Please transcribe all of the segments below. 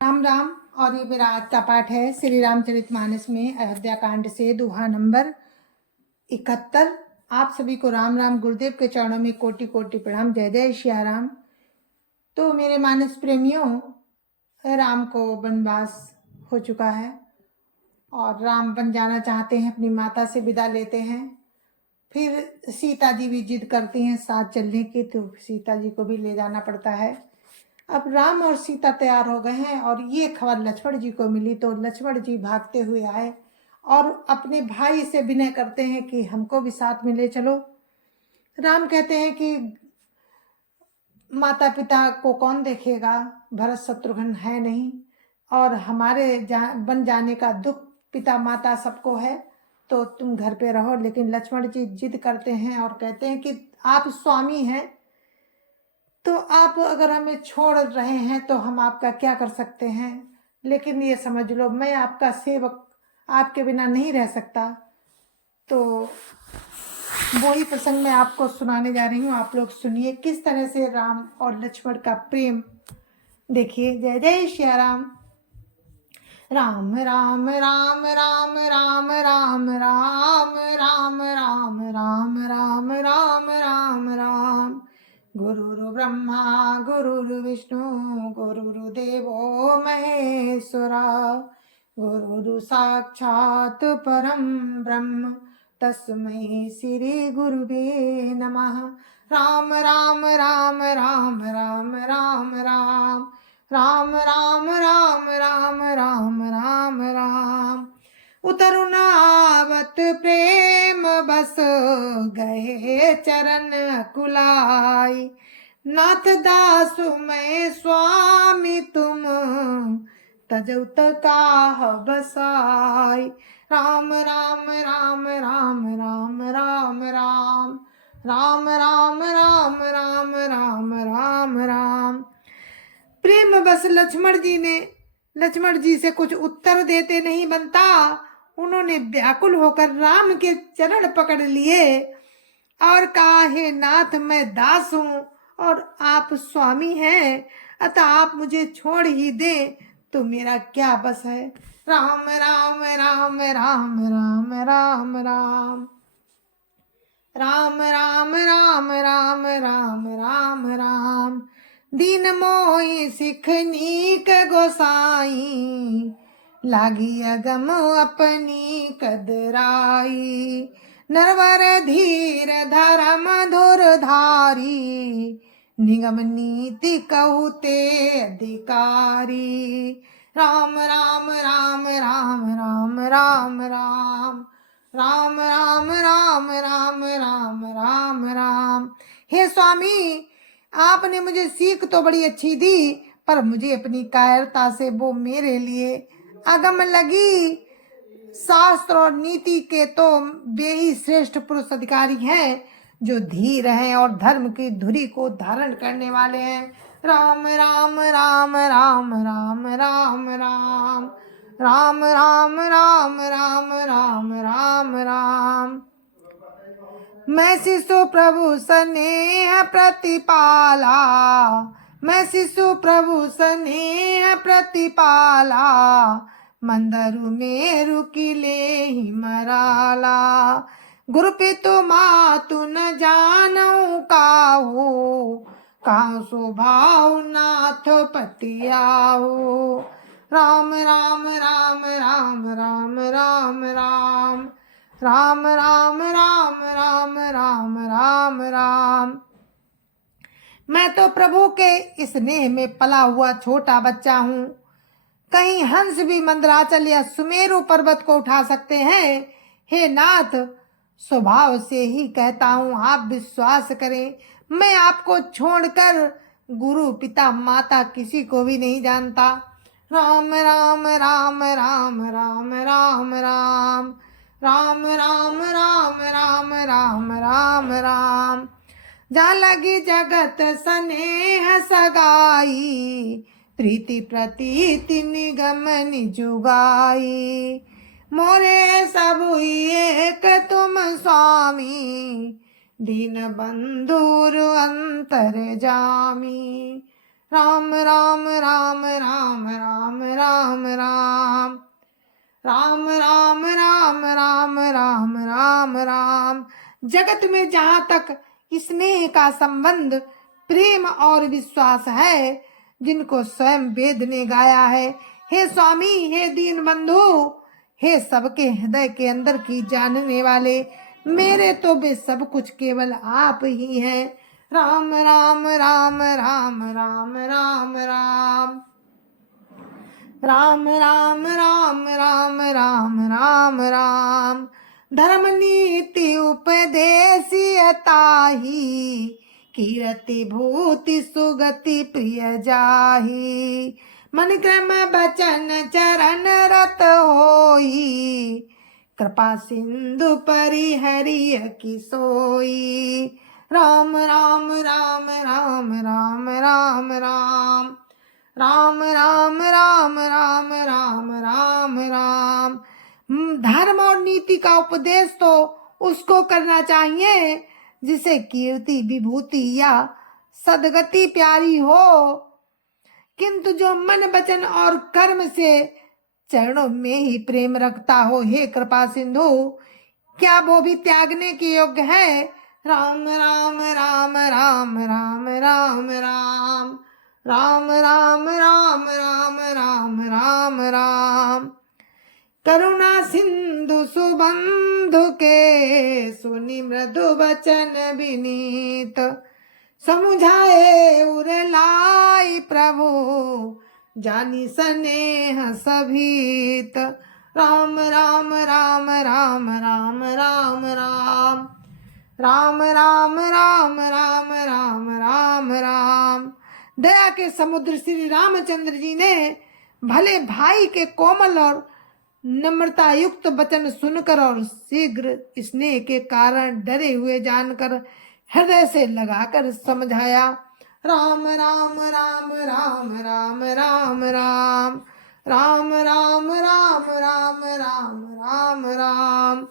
राम राम। और ये मेरा आज का पाठ है श्री रामचरितमानस में अयोध्या कांड से दोहा नंबर 71। आप सभी को राम राम। गुरुदेव के चरणों में कोटि कोटि प्रणाम। जय जय श्री राम। तो मेरे मानस प्रेमियों, राम को वनवास हो चुका है और राम बन जाना चाहते हैं, अपनी माता से विदा लेते हैं। फिर सीता जी भी जिद करती हैं साथ चलने की, तो सीता जी को भी ले जाना पड़ता है। अब राम और सीता तैयार हो गए हैं और ये खबर लक्ष्मण जी को मिली, तो लक्ष्मण जी भागते हुए आए और अपने भाई से विनय करते हैं कि हमको भी साथ में ले चलो। राम कहते हैं कि माता पिता को कौन देखेगा, भरत शत्रुघ्न है नहीं, और हमारे बन जाने का दुख पिता माता सबको है, तो तुम घर पे रहो। लेकिन लक्ष्मण जी जिद करते हैं और कहते हैं कि आप स्वामी हैं, तो आप अगर हमें छोड़ रहे हैं तो हम आपका क्या कर सकते हैं, लेकिन ये समझ लो मैं आपका सेवक आपके बिना नहीं रह सकता। तो वही प्रसंग मैं आपको सुनाने जा रही हूँ, आप लोग सुनिए किस तरह से राम और लक्ष्मण का प्रेम देखिए। जय जय श्री राम। राम राम राम राम राम राम राम राम राम राम राम राम राम राम। गुरुर् ब्रह्मा गुरुर्विष्णु गुरुर्देवो महेश्वरा, गुरुर् साक्षात् परं ब्रह्म तस्मै श्री गुरुवे नमः। राम राम राम राम राम राम राम राम राम राम राम राम राम राम। उतरुनावत प्रेम बस गए चरण कुलाई, नाथ दासु मैं स्वामी तुम तजउत काह बसाई। राम राम राम राम राम राम राम राम राम राम राम राम राम राम। प्रेम बस लक्ष्मण जी से कुछ उत्तर देते नहीं बनता। उन्होंने व्याकुल होकर राम के चरण पकड़ लिए और कहा, हे नाथ मैं दास हूँ और आप स्वामी हैं, अतः आप मुझे छोड़ ही दें तो मेरा क्या बस है। राम राम राम राम राम राम राम राम राम राम राम राम राम राम। दीन मोहि सिखनीक गोसाई, लागी अगम अपनी कदराई। नरवर धीर धर्म धुर धारी, निगम नीति कहते अधिकारी। राम राम राम राम राम राम राम राम राम राम राम राम राम राम। हे स्वामी, आपने मुझे सीख तो बड़ी अच्छी दी, पर मुझे अपनी कायरता से वो मेरे लिए अगम लगी। शास्त्र और नीति के तो वे ही श्रेष्ठ पुरुष अधिकारी हैं जो धीर हैं और धर्म की धुरी को धारण करने वाले हैं। राम राम राम राम राम राम राम राम राम राम राम राम राम राम। मैं शिशु प्रभु स्नेह प्रतिपाला, मैं शिशु प्रभु स्नेह प्रतिपाला। मंदरु मेरु किले ही मराला, गुरु पितु मातु न जानऊ काहू, काहू स्वभाव नाथ पतियाहू। राम राम राम राम राम राम राम राम राम राम राम राम राम राम। मैं तो प्रभु के स्नेह में पला हुआ छोटा बच्चा हूँ। कहीं हंस भी मंदराचल या सुमेरु पर्वत को उठा सकते हैं। हे नाथ, स्वभाव से ही कहता हूँ, आप विश्वास करें, मैं आपको छोड़कर गुरु पिता माता किसी को भी नहीं जानता। राम राम राम राम राम राम राम राम राम राम राम राम राम राम। जा लगी जगत स्नेह सगाई, प्रीति प्रतीति निगम निजुगाई। मोरे सब एक तुम स्वामी, दीन बंधुर अंतर जामी। राम राम राम राम राम राम राम। राम राम राम राम राम राम राम। जगत में जहाँ तक स्नेह का संबंध, प्रेम और विश्वास है, जिनको स्वयं वेद ने गाया है, हे स्वामी, हे दीन बंधु, हे सबके हृदय के अंदर की जानने वाले, मेरे तो वे सब कुछ केवल आप ही हैं। राम राम राम राम राम राम राम। राम राम राम राम राम राम राम। धर्म नीति उपदेशियता ही, कीरति भूति सुगति प्रिय जाही। मन क्रम बचन चरण रत होई, कृपा सिंधु परिहरिय की सोई। राम राम राम राम राम राम राम। राम राम राम राम राम राम राम। धर्म और नीति का उपदेश तो उसको करना चाहिए जिसे कीर्ति विभूति या सदगति प्यारी हो, किंतु जो मन वचन और कर्म से चरणों में ही प्रेम रखता हो, हे कृपा सिंधु, क्या वो भी त्यागने के योग्य है? राम राम राम राम राम राम राम। राम राम राम राम राम राम राम। करुणा सिंधु सुबंधु के, सुनि मृदु वचन विनीत, समुझाए उर लाई प्रभु, जानी स्नेह सभीत। राम राम राम राम राम राम राम। राम राम राम राम राम राम राम। दया के समुद्र श्री रामचंद्र जी ने भले भाई के कोमल और नम्रता युक्त वचन सुनकर और शीघ्र स्नेह के कारण डरे हुए जानकर हृदय से लगाकर समझाया। राम राम राम राम राम राम राम। राम राम राम राम राम राम राम।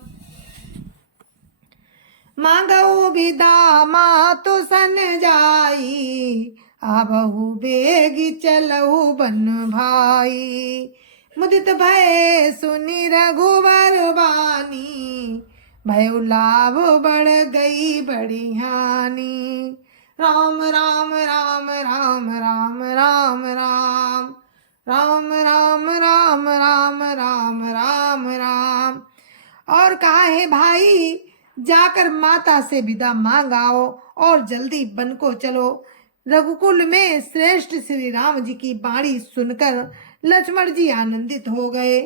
मांगऊ विदा मातु सन जाई, आबहु बेगी चलहु बन भाई। मुदित भय सुनि रघुवर बानी, भयो लाभ बढ़ गई बड़ी हानि। राम राम राम राम राम राम राम। राम राम राम राम राम राम राम। और कहा है भाई, जाकर माता से विदा मांग आओ और जल्दी वन को चलो। रघुकुल में श्रेष्ठ श्री राम जी की वाणी सुनकर लक्ष्मण जी आनंदित हो गए,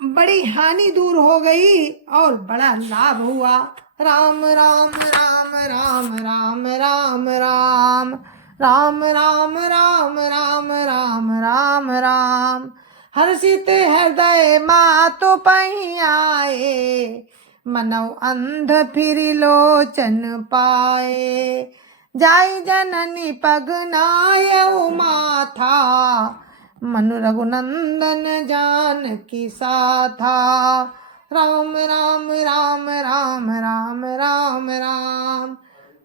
बड़ी हानि दूर हो गई और बड़ा लाभ हुआ। राम राम राम राम राम राम राम। राम राम राम राम राम राम राम। हर्षित हृदय मातु पही आए, मनौ अंध फिर लोचन पाए। जाई जननी पग नायउ माथा, मनु रघुनंदन जानकी साथा। राम राम राम राम राम राम राम।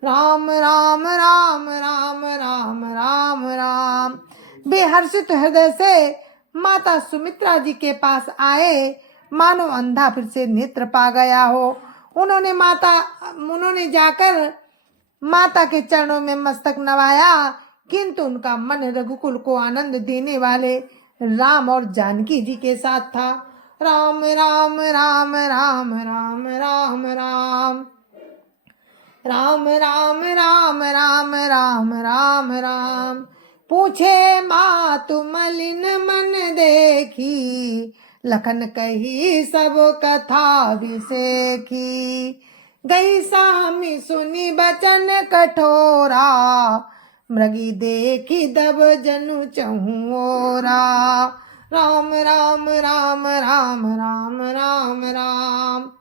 राम राम राम राम राम राम राम। बेहर्षित हृदय से माता सुमित्रा जी के पास आए, मानो अंधा फिर से नेत्र पा गया हो। उन्होंने जाकर माता के चरणों में मस्तक नवाया, किंतु उनका मन रघुकुल को आनंद देने वाले राम और जानकी जी के साथ था। राम राम राम राम राम राम राम। राम राम राम राम राम राम राम। पूछे मातु मलिन मन देखी, लखन कही सब कथा विसेखी। गई सामी सुनी बचन कठोरा, मृगी देखी दब जनु चहुओरा। राम राम राम राम राम राम राम।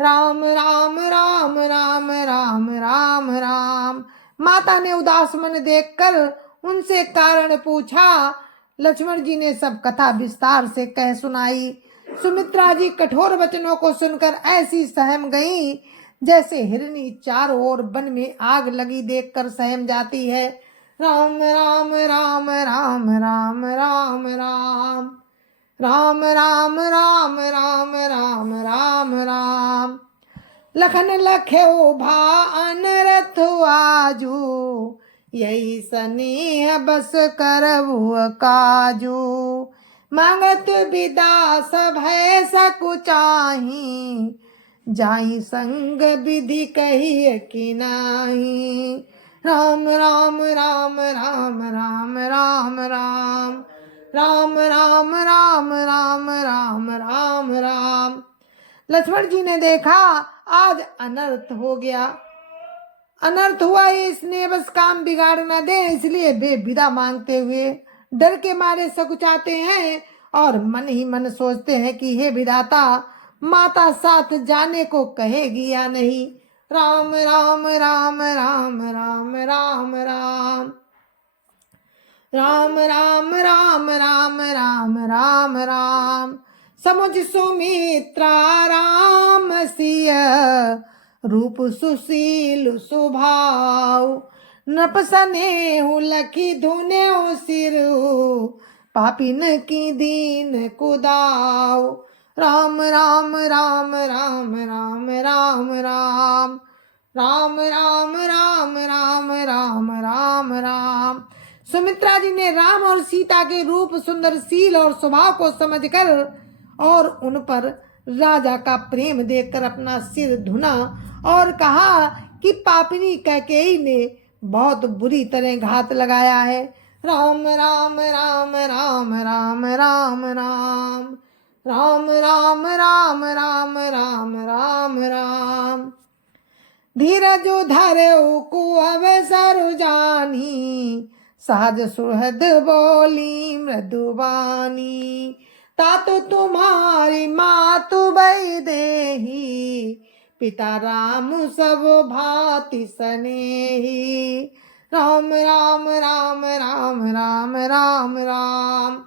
राम राम राम राम राम राम राम। माता ने उदास मन देखकर उनसे कारण पूछा। लक्ष्मण जी ने सब कथा विस्तार से कह सुनाई। सुमित्रा जी कठोर वचनों को सुनकर ऐसी सहम गईं, जैसे हिरनी चारों ओर वन में आग लगी देखकर सहम जाती है। राम राम राम राम राम राम राम राम राम राम राम राम राम राम। लखन लख्यो भा अनरथ आजू, यही स्नेह बस करबू काजू। मांगत विदा सभय सकुचाही, जाई संग विधि कही कि नाही। राम राम राम राम राम राम राम राम राम राम राम राम राम राम। लक्ष्मण जी ने देखा आज अनर्थ हो गया, अनर्थ हुआ, इसने बस काम बिगाड़ न दे, इसलिए वे विदा मांगते हुए डर के मारे सकुचाते हैं और मन ही मन सोचते हैं कि हे विधाता, माता साथ जाने को कहेगी या नहीं। राम राम राम राम राम राम राम राम राम राम राम राम राम राम। समुझ सुमित्रा राम सिय, रूप सुशील सुभाव। नृप स्नेहु लखी धुनेउ सिरु, पापिन की दीन कुदाव। राम राम राम राम राम राम राम राम राम राम राम राम राम राम। सुमित्रा जी ने राम और सीता के रूप, सुंदरशील और स्वभाव को समझकर और उन पर राजा का प्रेम देखकर अपना सिर धुना और कहा कि पापिनी कैकेयी ने बहुत बुरी तरह घात लगाया है। राम राम राम राम राम राम राम राम राम राम राम राम राम राम। धीरज धरऊ कुअवसर जानी, सहज सुहृद बोली मृदुबानी। तातु तुम्हारी मातु बई देही, पिता राम सब भांति स्नेही। राम राम राम राम राम राम राम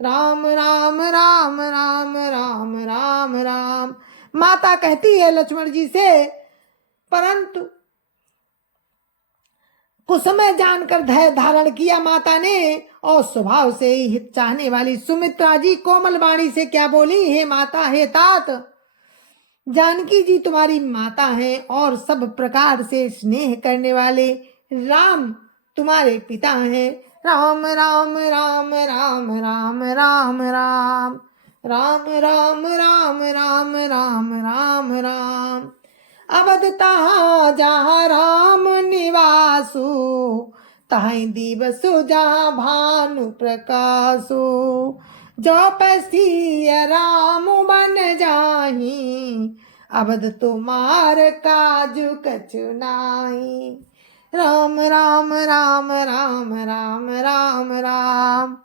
राम राम राम राम राम राम राम। माता कहती है लक्ष्मण जी से, परंतु कुछ समय जानकर धैर्य धारण किया माता ने और स्वभाव से ही हित चाहने वाली सुमित्रा जी कोमल वाणी से क्या बोली, हे माता, हे तात, जानकी जी तुम्हारी माता हैं और सब प्रकार से स्नेह करने वाले राम तुम्हारे पिता हैं। राम राम राम राम राम राम राम राम राम राम राम राम राम राम। अवध तहाँ जहाँ राम निवासु, तहीं दिवसु जहाँ भानु प्रकाशु। जो पसिय राम बन जाही, अवध तुम्हार काजु कछु नाही। राम राम राम राम राम राम राम राम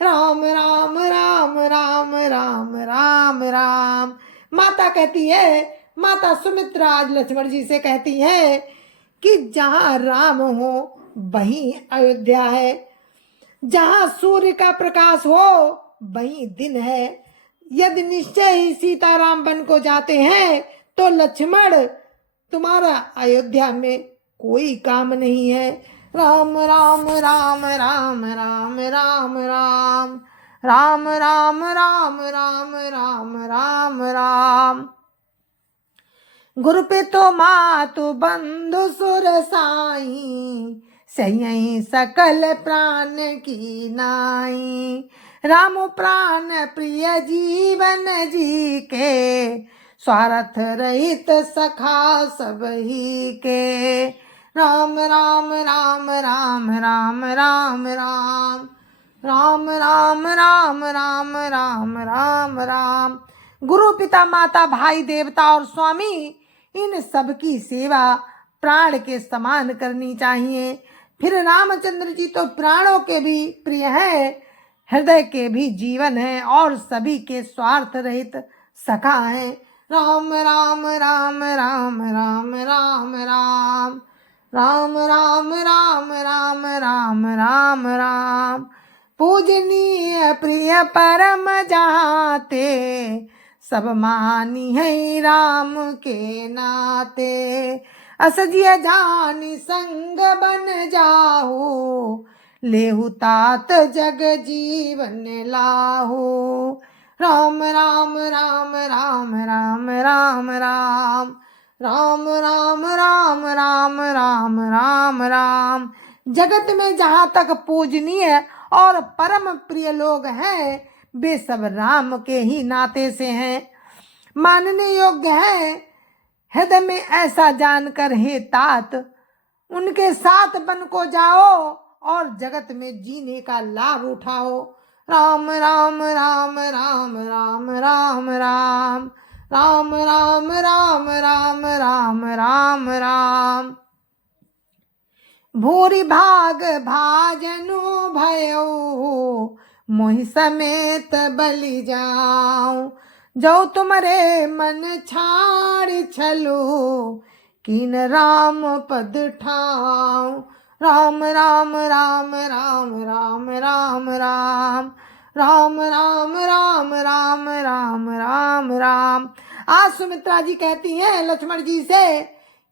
राम राम राम राम राम राम। माता कहती है, माता सुमित्रा आज लक्ष्मण जी से कहती है कि जहाँ राम हो वहीं अयोध्या है, जहाँ सूर्य का प्रकाश हो वहीं दिन है। यदि निश्चय ही सीताराम वन को जाते हैं तो लक्ष्मण तुम्हारा अयोध्या में कोई काम नहीं है। राम राम राम राम राम राम राम राम राम राम राम राम राम राम। गुरु पितु मातु बंधु सुर साई, सही सकल प्राण की नाई। राम प्राण प्रिय जीवन जी के, स्वार्थ रहित सखा सब ही के। राम राम राम राम राम राम राम राम राम राम राम राम राम राम। गुरु पिता माता भाई देवता और स्वामी, इन सब की सेवा प्राण के समान करनी चाहिए। फिर रामचंद्र जी तो प्राणों के भी प्रिय हैं, हृदय के भी जीवन है और सभी के स्वार्थ रहित सखा हैं। राम राम राम राम राम राम राम राम राम राम राम राम राम राम। पूजनीय प्रिय परम जाते, सब मानी है राम के नाते। असजिय जानी संग बन जाहु, लेहु तात जग जीवन लाहु। राम राम राम राम राम राम राम राम राम राम राम राम राम राम। जगत में जहाँ तक पूजनीय और परम प्रिय लोग हैं, वे सब राम के ही नाते से हैं, मानने योग्य है। हृदय में ऐसा जानकर हे तात, उनके साथ बन को जाओ और जगत में जीने का लाभ उठाओ। राम राम राम राम राम राम राम राम राम राम राम राम राम राम। भूरि भाग भाजनु भयो, मोहि समेत बलि जाऊं। जो तुम्हारे मन छाड़ छलो, कीन राम पद ठाऊं। राम राम राम राम राम राम राम राम राम राम राम राम राम राम। आज सुमित्रा जी कहती हैं लक्ष्मण जी से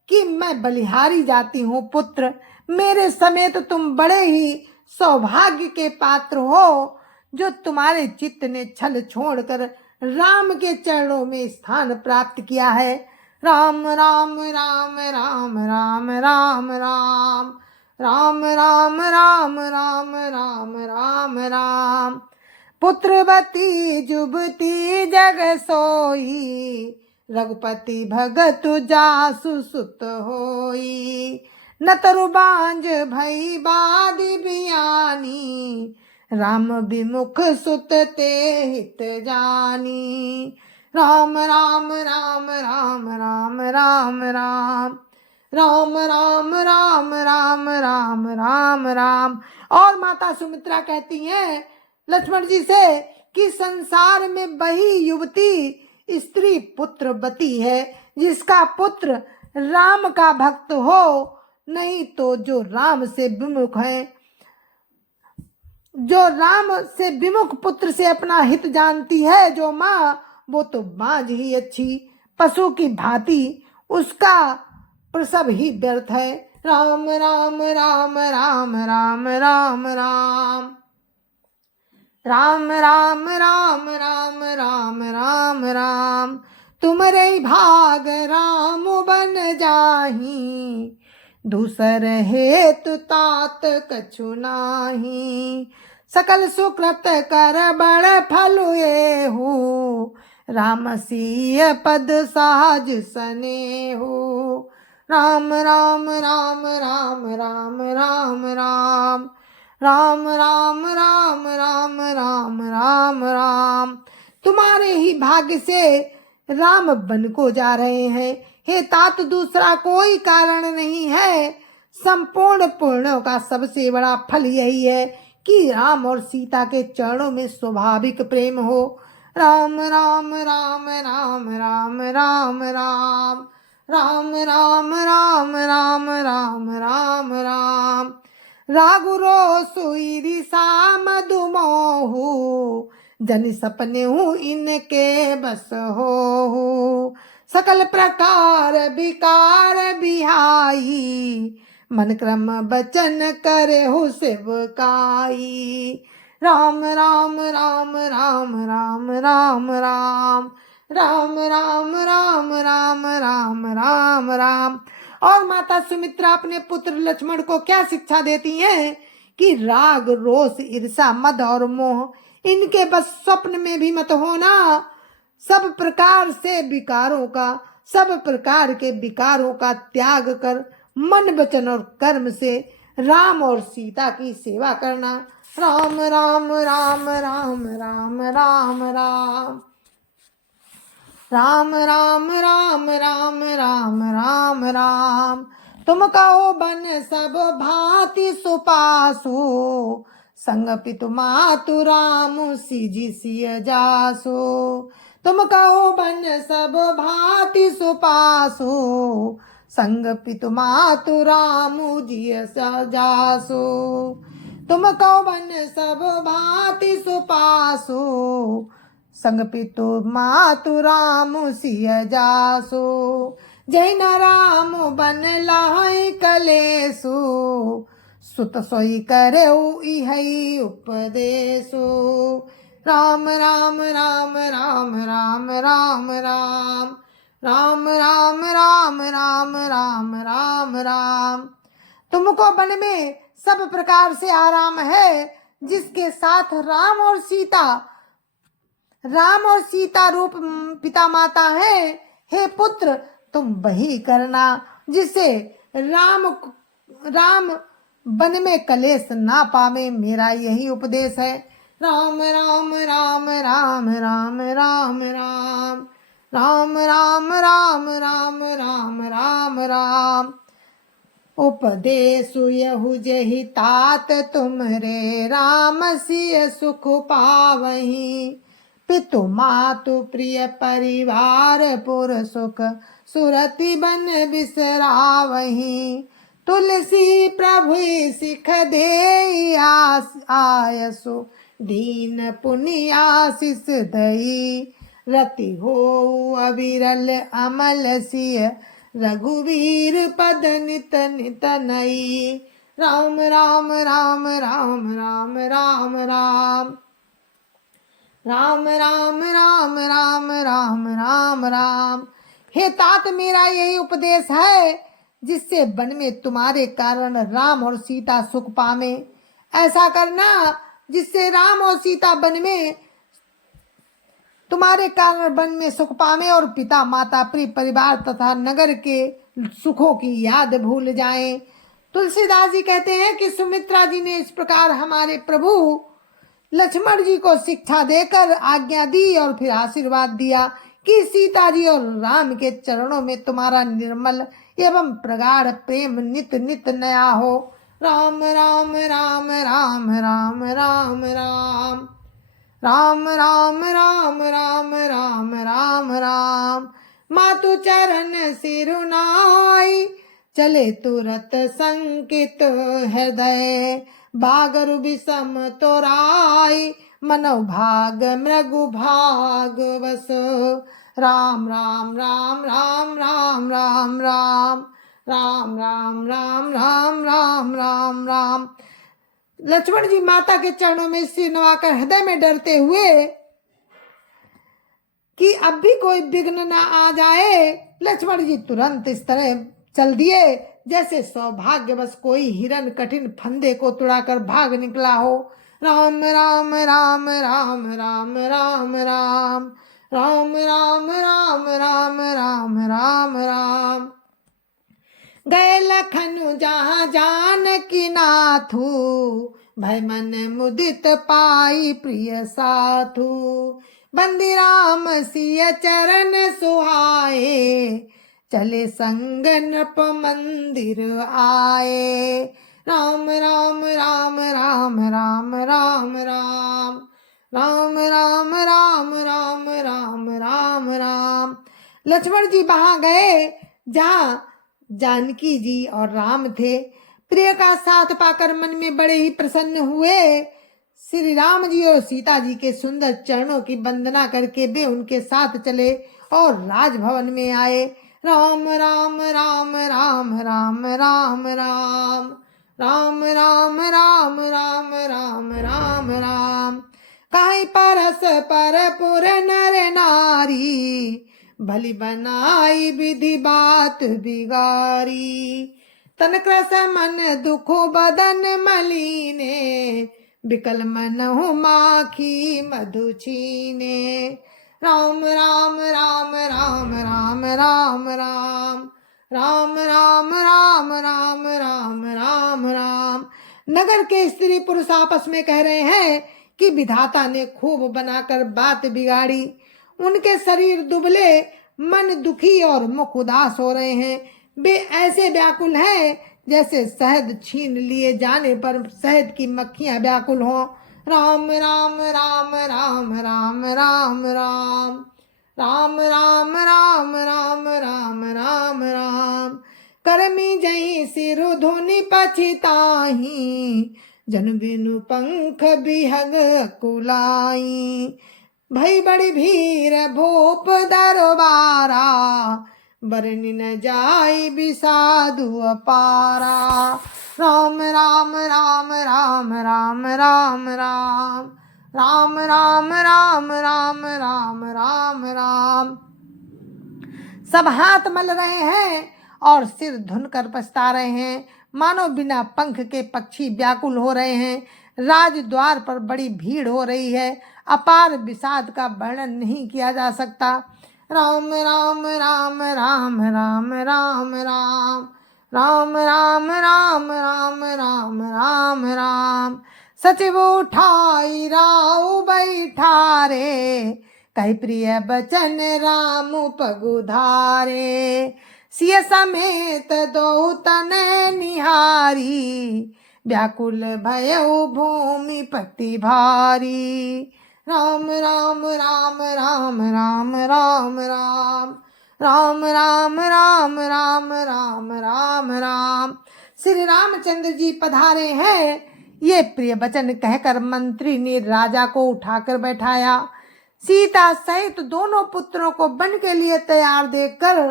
कि मैं बलिहारी जाती हूँ पुत्र, मेरे समेत तुम बड़े ही सौभाग्य के पात्र हो, जो तुम्हारे चित्त ने छल छोड़कर राम के चरणों में स्थान प्राप्त किया है। राम राम राम राम राम राम राम राम राम राम राम राम राम राम। पुत्रवती जुबती जग सोई, रघुपति भगत जासु सुत होई। न तरु बांझ भई बादि बियानी, राम विमुख सुत ते हित जानी। राम राम राम राम राम राम राम राम राम राम राम राम राम राम। और माता सुमित्रा कहती हैं लक्ष्मण जी से कि संसार में वही युवती स्त्री पुत्रवती है जिसका पुत्र राम का भक्त हो, नहीं तो जो राम से विमुख है, जो राम से विमुख पुत्र से अपना हित जानती है जो माँ, वो तो बांझ ही अच्छी, पशु की भांति उसका प्रसव ही व्यर्थ है। राम राम राम राम राम राम राम राम राम राम राम राम राम राम। तुमरे भाग राम बन जाही, दूसर हेतु तात कछु नाही। सकल सुकृत कर बड़ फल एहु, राम सिय पद साज सनेहु। राम राम राम राम राम राम राम राम राम राम राम राम राम राम। तुम्हारे ही भाग्य से राम बन को जा रहे हैं। हे तात, दूसरा कोई कारण नहीं है। संपूर्ण पूर्णों का सबसे बड़ा फल यही है कि राम और सीता के चरणों में स्वाभाविक प्रेम हो। राम राम राम राम राम राम राम राम राम राम राम राम राम राम। रागुरो सुई दिशा मधुमोहु, जन सपने हूँ इनके बस हो। सकल प्रकार विकार बिहाई, मन क्रम बचन करे हो सेवकाई। राम राम राम राम राम राम राम राम राम राम राम राम राम राम। और माता सुमित्रा अपने पुत्र लक्ष्मण को क्या शिक्षा देती हैं कि राग रोष ईर्षा मद और मोह इनके बस स्वप्न में भी मत होना। सब प्रकार के विकारों का त्याग कर मन वचन और कर्म से राम और सीता की सेवा करना। राम राम राम राम राम राम राम राम राम राम राम राम राम राम। तुम कहो बन सब भांति सुपासु, संग पितु मातु राम सिजी सिय जासु। तुम कहो बन सब भांति सुपासु, संग पितु मातु राम जिय जासु। तुम कहो बन सब भांति सुपासु, संग पितु मातु राम सिय जासु। जय न राम बन लाए कलेसु, सुत सोई करे इहई उपदेसु। राम राम राम राम राम राम राम राम राम राम राम राम राम राम। तुमको वन में सब प्रकार से आराम है, जिसके साथ राम और सीता रूप पिता माता है। हे पुत्र, तुम वही करना जिससे राम वन में कलेश ना पावे। मेरा यही उपदेश है। राम राम राम राम राम राम राम राम राम राम राम राम राम राम। उपदेशु यहु जहि तात तुम्हरे, राम सिय सुख पावहीं। पितु मातु प्रिय परिवार पुर सुख, सुरति बन बिसरावहीं। तुलसी प्रभु सिख दे आयसु, दीन पुनि आशीष दई। रति हो अविरल अमल सिय, रघुवीर पद नित नित नई। राम राम राम राम राम राम राम राम राम राम राम राम राम राम। हे तात, मेरा यही उपदेश है जिससे वन में तुम्हारे कारण राम और सीता सुख पावे। ऐसा करना जिससे राम और सीता वन में तुम्हारे कारण वन में सुख पावे और पिता माता प्रिय परिवार तथा नगर के सुखों की याद भूल जाएं। तुलसीदास जी कहते हैं कि सुमित्रा जी ने इस प्रकार हमारे प्रभु लक्ष्मण जी को शिक्षा देकर आज्ञा दी और फिर आशीर्वाद दिया कि सीता जी और राम के चरणों में तुम्हारा निर्मल एवं प्रगाढ़ प्रेम नित नित नया हो। राम राम राम राम राम राम राम राम राम राम राम राम राम राम। मातु चरण सिरुनाई, चले तुरत संकित हृदय। बागरु विषम तोराई, मनो भाग मृगु भाग बस। राम राम राम राम राम राम राम राम राम राम राम राम राम राम। लक्ष्मण जी माता के चरणों में सिर नवाकर हृदय में डरते हुए कि अब भी कोई विघ्न न आ जाए, लक्ष्मण जी तुरंत इस तरह चल दिए जैसे सौभाग्यवश कोई हिरन कठिन फंदे को तुड़ाकर भाग निकला हो। राम राम राम राम राम राम राम राम राम राम राम राम राम राम। गए लखनु जहाँ जानकी नाथू, भय मन मुदित पाई प्रिय साथू। बंदी राम सिय चरण सुहाए, चले संग नृप मंदिर आए। राम राम राम राम राम राम राम राम राम राम राम राम राम राम। लक्ष्मण जी वहां गए जहाँ जानकी जी और राम थे। प्रिय का साथ पाकर मन में बड़े ही प्रसन्न हुए। श्री राम जी और सीता जी के सुंदर चरणों की वंदना करके वे उनके साथ चले और राजभवन में आए। राम राम राम राम राम राम राम राम राम राम राम राम राम राम। काई परस पर पुर नर नारी, भली बनाई विधि बात बिगारी। तन क्रस मन दुखो बदन मलीने, बिकल मन हूँ माखी मधु छीने। राम राम राम राम राम राम राम राम राम राम राम राम राम राम। नगर के स्त्री पुरुष आपस में कह रहे हैं कि विधाता ने खूब बनाकर बात बिगाड़ी। उनके शरीर दुबले, मन दुखी और मुख उदास हो रहे हैं। वे ऐसे व्याकुल हैं जैसे शहद छीन लिए जाने पर शहद की मक्खियां व्याकुल हों। राम राम राम राम राम राम राम राम राम राम राम राम राम राम। करमी जही सिरु धुनि पछिताही, जन बिनु पंख बिहग कुलाई। भई बड़ी भीर भूप दरबारा, बरनी न जाई बिसाधु अपारा। राम राम राम राम राम राम राम राम राम राम राम राम राम राम। सब हाथ मल रहे हैं और सिर धुन कर पछता रहे हैं, मानो बिना पंख के पक्षी व्याकुल हो रहे हैं। राजद्वार पर बड़ी भीड़ हो रही है, अपार विषाद का वर्णन नहीं किया जा सकता। राम राम राम राम राम राम राम राम राम राम राम राम राम राम। सचिव उठाई राव बैठा रे, कई प्रिय बचन राम पगुधारे। सिय समेत दो तन निहारी, व्याकुल भयउ भूमि पति भारी। राम राम राम राम राम राम राम राम राम राम राम राम राम राम। श्री रामचंद्र जी पधारे हैं, ये प्रिय वचन कहकर मंत्री ने राजा को उठाकर बैठाया। सीता सहित दोनों पुत्रों को वन के लिए तैयार देखकर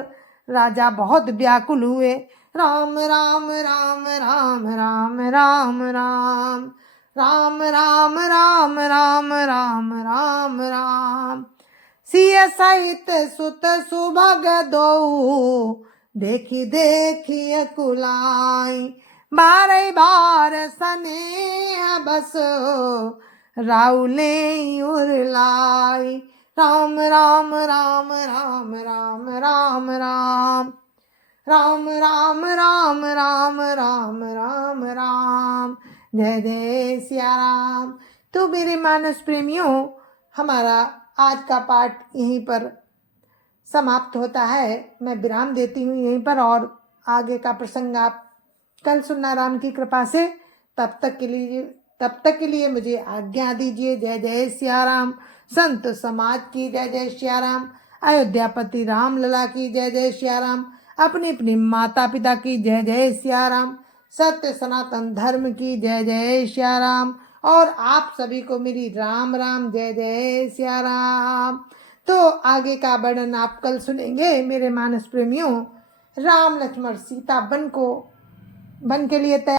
राजा बहुत व्याकुल हुए। राम राम राम राम राम राम राम राम राम राम राम राम राम राम। सिय सहित सुत सुभग दो, देखी देखी अकुलाई। बारे बार स्नेह बस, राउले उरलाई। राम राम राम राम राम राम राम राम राम राम राम राम राम राम। जय जय सिया राम। तो मेरे मानस प्रेमियों, हमारा आज का पाठ यहीं पर समाप्त होता है। मैं विराम देती हूँ यहीं पर, और आगे का प्रसंग आप कल सुनना राम की कृपा से। तब तक के लिए मुझे आज्ञा दीजिए। जय जय सिया राम। संत समाज की जय जय सिया राम। अयोध्यापति राम लला की जय जय सिया राम। अपने अपने माता पिता की जय जय सिया राम। सत्य सनातन धर्म की जय जय सिया राम। और आप सभी को मेरी राम राम जय जय सिया राम। तो आगे का वर्णन आप कल सुनेंगे मेरे मानस प्रेमियों। राम लक्ष्मण सीता वन के लिए तैयार